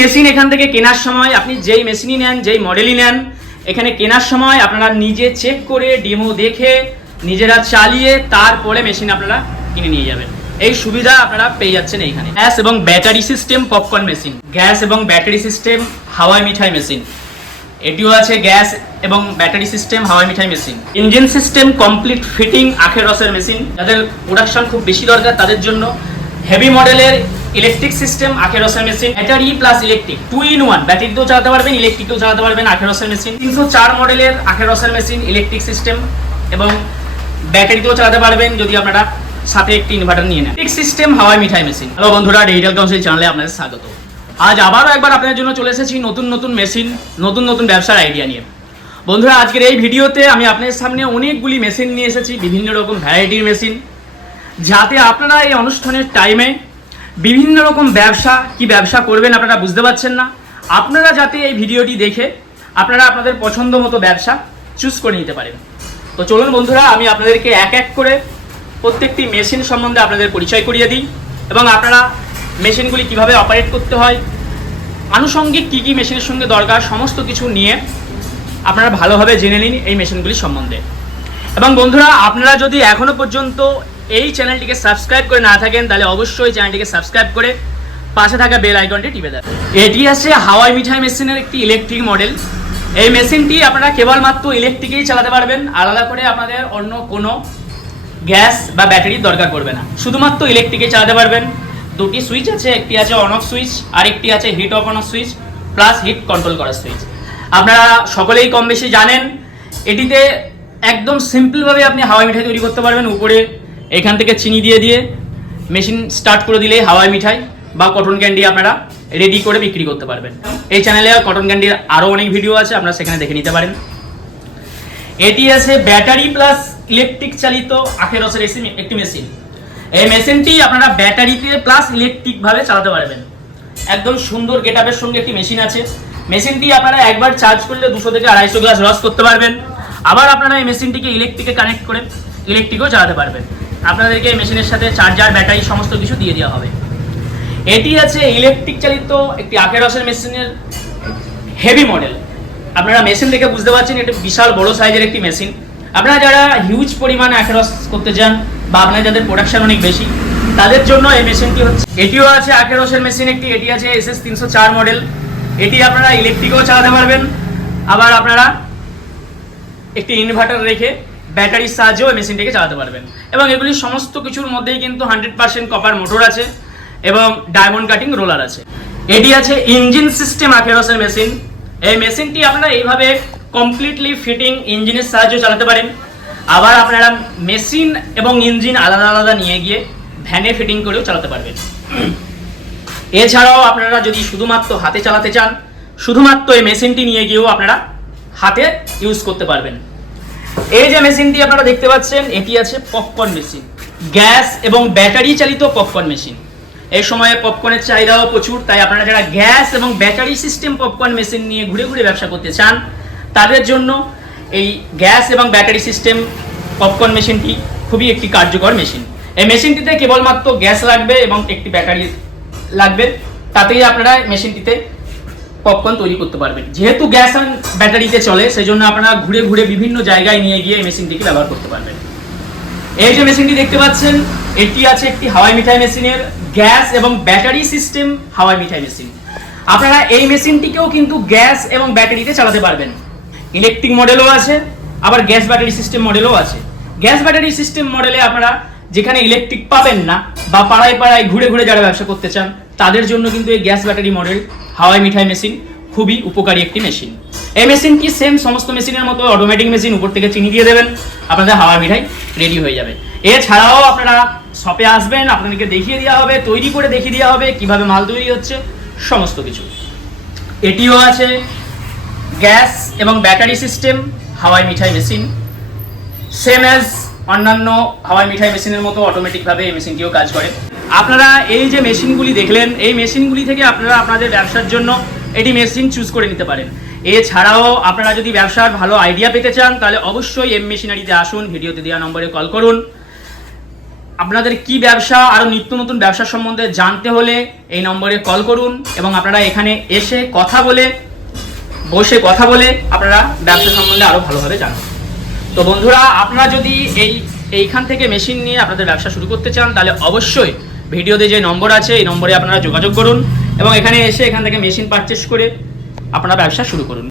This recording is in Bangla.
মেশিন এখান থেকে কেনার সময় আপনি যেই মেশিনই নেন, যেই মডেলই নেন, এখানে কেনার সময় আপনারা নিজে চেক করে ডেমো দেখে নিজেরা চালিয়ে তারপরে মেশিন আপনারা কিনে নিয়ে যাবেন। এই সুবিধা আপনারা পেয়ে যাচ্ছেন এইখানে। গ্যাস এবং battery system popcorn machine, gas এবং ব্যাটারি সিস্টেম হাওয়াই মিঠাই মেশিন, এটিও আছে গ্যাস এবং ব্যাটারি সিস্টেম হাওয়াই মিঠাই machine. Engine system complete fitting আখের রসের মেশিন, যাদের প্রোডাকশন খুব বেশি দরকার তাদের জন্য হেভি মডেলের ইলেকট্রিক সিস্টেম আখের রসের machine, battery plus electric 2 in 1, ব্যাটারিতেও চালাতে পারবেন, ইলেকট্রিকেও চালাতে পারবেন আখের রসের মেশিন। 304 মডেলের আখের রসের মেশিন, ইলেকট্রিক সিস্টেম এবং ব্যাটারিতেও চালাতে পারবেন যদি আপনারা সাথে একটি ইনভার্টার নিয়ে নেন। ইলেকট্রিক সিস্টেম হাওয়াই মিঠাই মেশিন। হ্যালো বন্ধুরা, ডিজিটাল কাউন্সিল চ্যানেলে আপনাদের স্বাগত। আজ আবারও একবার আপনাদের জন্য চলে এসেছি নতুন নতুন মেশিন, নতুন নতুন ব্যবসার আইডিয়া নিয়ে। বন্ধুরা, আজকের এই ভিডিওতে আমি আপনাদের সামনে অনেকগুলি মেশিন নিয়ে এসেছি, বিভিন্ন রকম ভ্যারাইটির মেশিন, যাতে আপনারা এই অনুষ্ঠানের টাইমে বিভিন্ন রকম ব্যবসা করবেন আপনারা বুঝতে পারছেন না, আপনারা যাতে এই ভিডিওটি দেখে আপনারা আপনাদের পছন্দ মতো ব্যবসা চুজ করে নিতে পারেন। তো চলুন বন্ধুরা, আমি আপনাদেরকে এক এক করে প্রত্যেকটি মেশিন সম্বন্ধে আপনাদের পরিচয় করিয়ে দিই এবং আপনারা মেশিনগুলি কিভাবে অপারেট করতে হয়, আনুষঙ্গিক কী কী মেশিনের সঙ্গে দরকার, সমস্ত কিছু নিয়ে আপনারা ভালোভাবে জেনে নিন এই মেশিনগুলি সম্বন্ধে। এবং বন্ধুরা, আপনারা যদি এখনও পর্যন্ত এই চ্যানেলটিকে সাবস্ক্রাইব করে না থাকেন তাহলে অবশ্যই চ্যানেলটিকে সাবস্ক্রাইব করে পাশে থাকা বেল আইকনটি টিপে দেবেন। এটি আছে হাওয়াই মিঠাই মেশিনের একটি ইলেকট্রিক মডেল। এই মেশিনটি আপনারা কেবলমাত্র ইলেকট্রিকেই চালাতে পারবেন, আলাদা করে আপনাদের অন্য কোনো গ্যাস বা ব্যাটারির দরকার পড়বে না, শুধুমাত্র ইলেকট্রিকে চালাতে পারবেন। দুটি সুইচ আছে, একটি আছে অন অফ সুইচ আর একটি আছে heat off on off switch plus heat control করার সুইচ। আপনারা সকলেই কম বেশি জানেন, এটিতে একদম সিম্পলভাবে আপনি হাওয়াই মিঠাই তৈরি করতে পারবেন। উপরে এখান থেকে চিনি দিয়ে মেশিন স্টার্ট করে দিলেই হাওয়াই মিঠাই বা কটন ক্যান্ডি আপনারা রেডি করে বিক্রি করতে পারবেন। এই চ্যানেলে কটন ক্যান্ডির আরও অনেক ভিডিও আছে, আপনারা সেখানে দেখে নিতে পারেন। এটি আছে ব্যাটারি প্লাস ইলেকট্রিক চালিত আখের রসের একটি মেশিন। এই মেশিনটি আপনারা ব্যাটারিতে প্লাস ইলেকট্রিকভাবে চালাতে পারবেন। একদম সুন্দর গেটআপের সঙ্গে একটি মেশিন আছে। মেশিনটি আপনারা একবার চার্জ করলে 200 থেকে 250 গ্লাস রস করতে পারবেন। আবার আপনারা এই মেশিনটিকে ইলেকট্রিকে কানেক্ট করে ইলেকট্রিকও চালাতে পারবেন। আপনাদেরকে এই মেশিনের সাথে চার্জার, ব্যাটারি সমস্ত কিছু দিয়ে দেওয়া হবে। এটি আছে ইলেকট্রিক চালিত একটি আখের রসের মেশিনের হেভি মডেল। আপনারা মেশিন দেখে বুঝতে পারছেন এটা বিশাল বড় সাইজের একটি মেশিন। আপনারা যারা হিউজ পরিমাণে আখের রস করতে চান বা আপনারা যাদের প্রোডাকশন অনেক বেশি তাদের জন্য এই মেশিনটি হচ্ছে। এটিও আছে আখের রসের মেশিন একটি, এটি আছে SS 304 মডেল। এটি আপনারা ইলেকট্রিকও চালাতে পারবেন, আবার আপনারা একটি ইনভার্টার রেখে ব্যাটারির সাহায্যেও এই মেশিনটিকে চালাতে পারবেন। এবং এগুলি সমস্ত কিছুর মধ্যেই কিন্তু 100% কপার মোটর আছে এবং ডায়মন্ড কাটিং রোলার আছে। এটি আছে ইঞ্জিন সিস্টেম আখের রসের মেশিন। এই মেশিনটি আপনারা এইভাবে কমপ্লিটলি ফিটিং ইঞ্জিনের সাহায্যে চালাতে পারেন। আবার আপনারা মেশিন এবং ইঞ্জিন আলাদা আলাদা নিয়ে গিয়ে ভ্যানে ফিটিং করেও চালাতে পারবেন। এছাড়াও আপনারা যদি শুধুমাত্র হাতে চালাতে চান, শুধুমাত্র এই মেশিনটি নিয়ে গিয়েও আপনারা হাতে ইউজ করতে পারবেন। এই যে মেশিনটি আপনারা দেখতে পাচ্ছেন, এটি আছে পপকর্ন মেশিন, গ্যাস এবং ব্যাটারি চালিত পপকর্ন মেশিন। এই সময়ে পপকর্নের চাহিদাও প্রচুর, তাই আপনারা যারা গ্যাস এবং ব্যাটারি সিস্টেম পপকর্ন মেশিন নিয়ে ঘুরে ঘুরে ব্যবসা করতে চান তাদের জন্য এই গ্যাস এবং ব্যাটারি সিস্টেম পপকর্ন মেশিনটি খুবই একটি কার্যকর মেশিন। এই মেশিনটিতে কেবলমাত্র গ্যাস লাগবে এবং একটি ব্যাটারি লাগবে, তাতেই আপনারা মেশিনটিতে পপকর্ন তৈরি করতে পারবেন। যেহেতু গ্যাস এবং ব্যাটারিতে চলে সেই জন্য আপনারা ঘুরে ঘুরে বিভিন্ন জায়গায় নিয়ে গিয়ে এই মেশিনটিকে ব্যবহার করতে পারবেন। এই যে মেশিনটি দেখতে পাচ্ছেন, এটি আছে একটি হাওয়াই মিঠাই মেশিনের গ্যাস এবং ব্যাটারি সিস্টেম হাওয়াই মিঠাই মেশিন। আপনারা এই মেশিনটিকেও কিন্তু গ্যাস এবং ব্যাটারিতে চালাতে পারবেন। ইলেকট্রিক মডেলও আছে, আবার গ্যাস ব্যাটারি সিস্টেম মডেলও আছে। গ্যাস ব্যাটারি সিস্টেম মডেলে আপনারা যেখানে ইলেকট্রিক পাবেন না বা পাড়ায় পাড়ায় ঘুরে ঘুরে যারা ব্যবসা করতে চান তাদের জন্য কিন্তু এই গ্যাস ব্যাটারি মডেল হাওয়াই মিঠাই মেশিন খুবই উপকারী একটি মেশিন। এই মেশিনটি সেম সমস্ত মেশিনের মতো অটোমেটিক মেশিন, উপর থেকে চিনি দিয়ে দেবেন, আপনাদের হাওয়াই মিঠাই রেডি হয়ে যাবে। এছাড়াও আপনারা শপে আসবেন, আপনাদেরকে দেখিয়ে দেওয়া হবে, তৈরি করে দেখিয়ে দেওয়া হবে কিভাবে মাল তৈরি হচ্ছে সমস্ত কিছু। এটিও আছে গ্যাস এবং ব্যাটারি সিস্টেম হাওয়াই মিঠাই মেশিন, সেম অ্যাজ অন্যান্য হাওয়াই মিঠাই মেশিনের মতো অটোমেটিকভাবে এই মেশিনটিও কাজ করে। আপনারা এই যে মেশিনগুলি দেখলেন, এই মেশিনগুলি থেকে আপনারা আপনাদের ব্যবসার জন্য এটি মেশিন চুজ করে নিতে পারেন। এছাড়াও আপনারা যদি ব্যবসার ভালো আইডিয়া পেতে চান তাহলে অবশ্যই এম মেশিনারিতে আসুন, ভিডিওতে দেওয়া নম্বরে কল করুন। আপনাদের কি ব্যবসা, আরও নিত্য নতুন ব্যবসা সম্বন্ধে জানতে হলে এই নম্বরে কল করুন এবং আপনারা এখানে এসে বসে কথা বলে আপনারা ব্যবসা সম্বন্ধে আরও ভালোভাবে জানুন। তো বন্ধুরা, আপনারা যদি এইখান থেকে মেশিন নিয়ে আপনাদের ব্যবসা শুরু করতে চান তাহলে অবশ্যই ভিডিওতে যে নম্বর আছে এই নম্বরে আপনারা যোগাযোগ করুন এবং এখানে এসে এখান থেকে মেশিন পারচেস করে আপনারা ব্যবসা শুরু করুন।